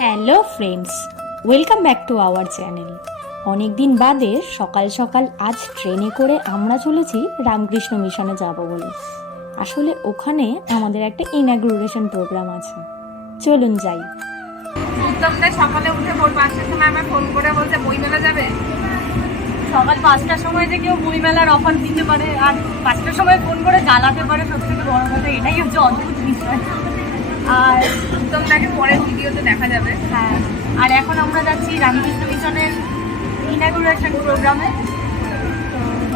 Hello friends, welcome back to our channel. অনেক দিন বাদে সকাল সকাল আজ ট্রেনে করে আমরা চলেছি রামকৃষ্ণ মিশনে যাব বলে। আসলে ওখানে আমাদের একটা ইনাগুরেশন প্রোগ্রাম আছে। চলুন যাই। উত্তমদা সকালে উঠে ভোর পাঁচটার সময় আমার ফোন করে বলছে, বই মেলা যাবে? সকাল পাঁচটার সময় যে কেউ বইমেলার অফার দিতে পারে, আর পাঁচটার সময় ফোন করে জ্বালাতে পারে সব বড় কথা? এটাই হচ্ছে অদ্ভুত বিষয়। আর উত্তমদাকে পরের ভিডিওতে দেখা যাবে। হ্যাঁ। আর এখন আমরা যাচ্ছি রামকৃষ্ণ মিশনের ইনাগুরেশন প্রোগ্রামে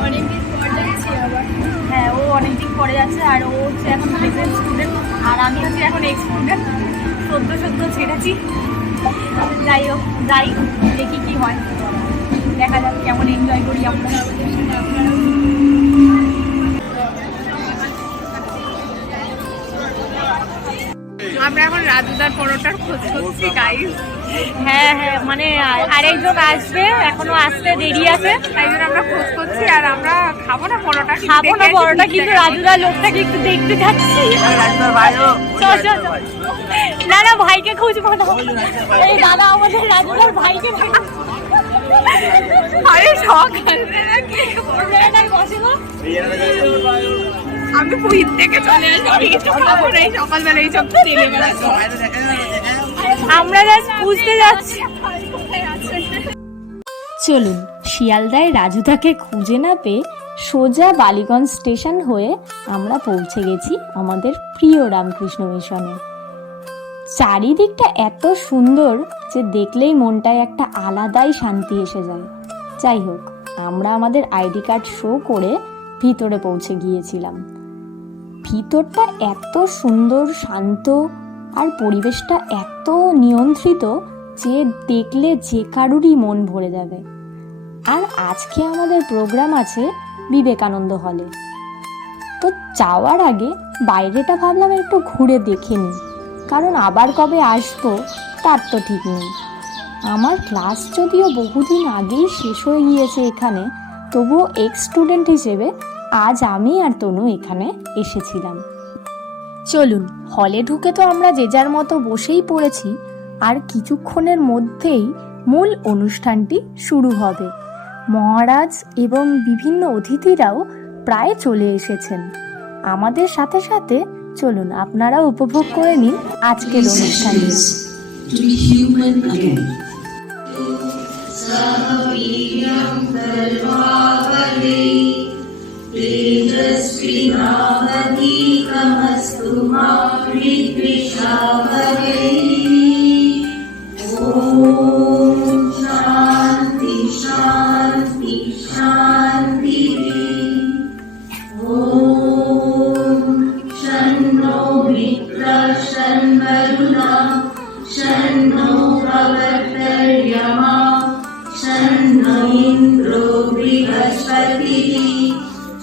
অনেকদিন পর যাচ্ছি আবার। হ্যাঁ ও অনেকদিন পরে যাচ্ছে আর ও হচ্ছে এখন প্রেজেন্ট স্টুডেন্ট আর আমি হচ্ছে এখন এক্স স্টুডেন্ট সদ্য সদ্য ছেড়েছি। যাই হোক যাই দেখি কি হয়। দেখা যাক কেমন এনজয় করি আমরা। আমরা এখন রাজুদার পরোটার খোঁজ করছি গাইস হ্যাঁ। হ্যাঁ মানে আরেকজন আসবে এখনও আসতে দেরি আছে। তাই জন্য আমরা খোঁজ করছি আর আমরা খাব না পরোটা খাব না আসি কিন্তু রাজুদার লোকটাকে একটু দেখতে যাচ্ছি? চল, চল, চল। না না ভাইকে খুঁজবো না। এই দাদা আমাদের রাজুদার ভাইকে আরে সকালে বসে। আমি থেকে চলে আসি, আমি কিছু খাব না, এই সকালবেলা এইসব আমরা বুঝতে যাচ্ছি। চলুন, শিয়ালদায় রাজুদাকে খুঁজে না পেয়ে সোজা বালিগঞ্জ স্টেশন হয়ে আমরা পৌঁছে গেছি আমাদের প্রিয় রামকৃষ্ণ মিশনে। চারিদিকটা এত সুন্দর যে দেখলেই মনটায় একটা আলাদাই শান্তি এসে যায়। যাই হোক, আমরা আমাদের আইডি কার্ড শো করে ভিতরে পৌঁছে গিয়েছিলাম। ভিতরটা এত সুন্দর, শান্ত আর পরিবেশটা এত নিয়ন্ত্রিত যে দেখলে যে কারুরই মন ভরে যাবে। আর আজকে আমাদের প্রোগ্রাম আছে বিবেকানন্দ হলে তো যাওয়ার আগে বাইরেটা ভাবলাম একটু ঘুরে দেখে নিই। কারণ আবার কবে আসব তার তো ঠিক নেই। আমার ক্লাস যদিও বহুদিন আগেই শেষ হয়ে গিয়েছে এখানে, তবুও এক্স স্টুডেন্ট হিসেবে আজ আমি আর তনু এখানে এসেছিলাম। চলুন হলে ঢুকে তো আমরা যে যার মতো বসেই পড়েছি আর কিছুক্ষণের মধ্যেই মূল অনুষ্ঠানটি শুরু হবে। মহারাজ এবং বিভিন্ন অতিথিরাও প্রায় চলে এসেছেন। আমাদের সাথে সাথে চলুন আপনারা উপভোগ করে নিন আজকের অনুষ্ঠানটি।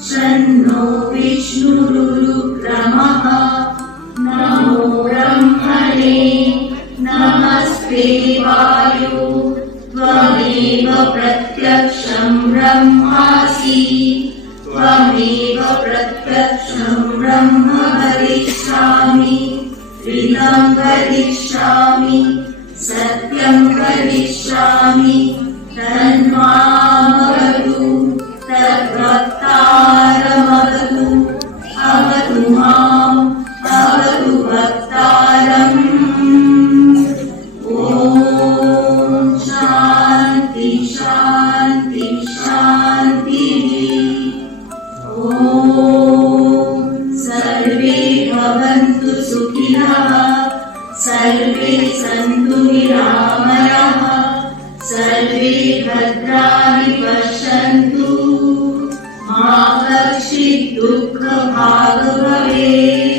शन्नो विष्णुरुक्रमः नमो ब्रह्मणे नमस्ते वायु त्वमेव प्रत्यक्षं ब्रह्मासि त्वमेव प्रत्यक्षं ब्रह्म वदिष्यामि ऋतं वदिष्यामि सत्यं वदिष्यामि तन्मा दुःख भागवरे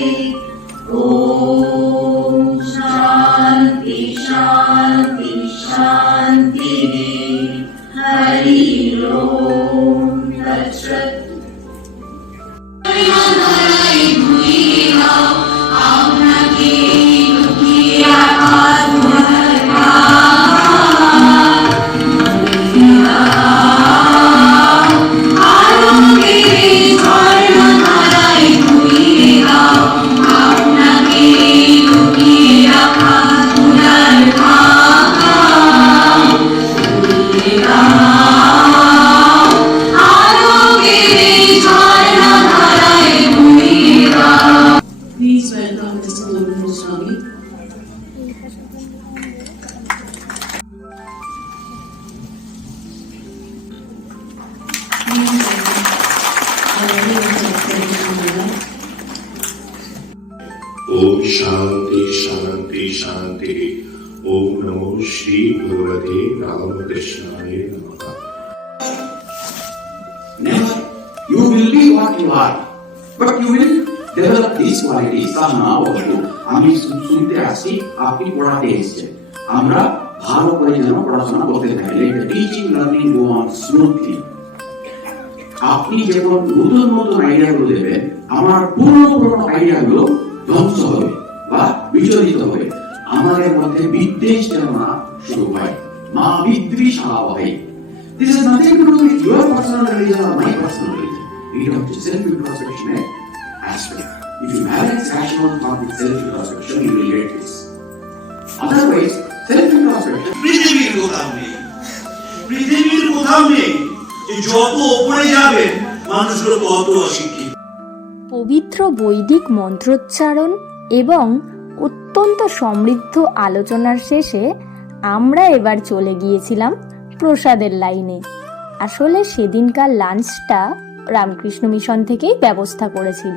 স্বামী शांति शांति शांति। ओम नमो श्री भगवते राम कृष्णाय नमः। Never you will be what you are but you will develop these qualities somehow or other. আমি শুনতে আসি আপনি পড়াতে এসেছেন আমরা ভালো করে যেন পড়াশোনা করতে থাকি teaching learning go on smoothly আপনি যখন নতুন নতুন আইডিয়া দেবেন আমার পুরনো পুরনো আইডিয়া ধ্বংস হবে বা বিচলিত হবে আমাদের মধ্যে বিদ্বেষ যেন না শুরু হয় মা বিদ্বেষা হয় This has nothing to do with your personal religion or my personal religion. We have to self-introspection aspect. If you balance rational with self-introspection, you will get this. Otherwise, self-introspection পৃথিবীর কোথাও নেই পৃথিবীর কোথাও নেই যে যত ওপরে যাবেন মানুষগুলো তত অশিক্ষিত পবিত্র বৈদিক মন্ত্রোচ্চারণ এবং অত্যন্ত সমৃদ্ধ আলোচনার শেষে আমরা এবার চলে গিয়েছিলাম প্রসাদের লাইনে আসলে সেদিনকার লাঞ্চটা রামকৃষ্ণ মিশন থেকেই ব্যবস্থা করেছিল।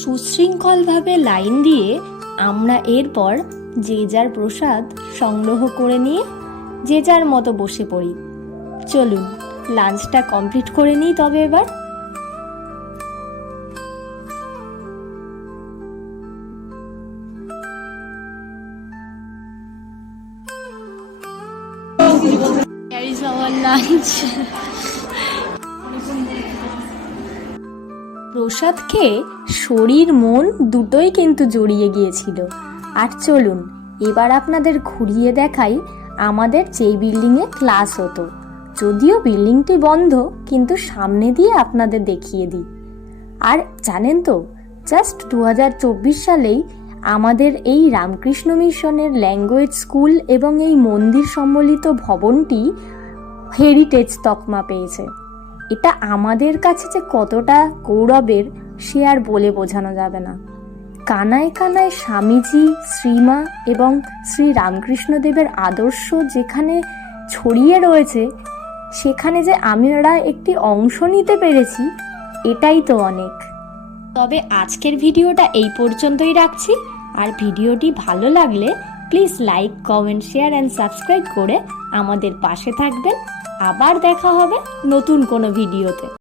সুশৃঙ্খলভাবে লাইন দিয়ে আমরা এরপর যে যার প্রসাদ সংগ্রহ করে নিয়ে যে যার মতো বসে পড়ি। চলুন লাঞ্চটা কমপ্লিট করে নিই তবে এবার। Lunch. প্রসাদ খেয়ে শরীর, মন দুটোই কিন্তু জড়িয়ে গিয়েছিল। আর চলুন, এবার আপনাদের ঘুরিয়ে দেখাই আমাদের যেই বিল্ডিংয়ে ক্লাস হতো। যদিও বিল্ডিংটি বন্ধ, কিন্তু সামনে দিয়ে আপনাদের দেখিয়ে দিই। আর জানেন তো, জাস্ট দু হাজার চব্বিশ সালেই আমাদের এই রামকৃষ্ণ মিশনের ল্যাঙ্গুয়েজ স্কুল এবং এই মন্দির সম্বলিত ভবনটি হেরিটেজ তকমা পেয়েছে। এটা আমাদের কাছে যে কতটা গৌরবের, সে আর বলে বোঝানো যাবে না। কানায় কানায় স্বামীজি, শ্রীমা এবং শ্রী রামকৃষ্ণদেবের আদর্শ যেখানে ছড়িয়ে রয়েছে, সেখানে যে আমরা একটি অংশ নিতে পেরেছি, এটাই তো অনেক। তবে আজকের ভিডিওটা এই পর্যন্তই রাখছি। আর ভিডিওটি ভালো লাগলে please like comment share and subscribe করে আমাদের পাশে থাকবেন। আবার দেখা হবে নতুন কোনো ভিডিওতে।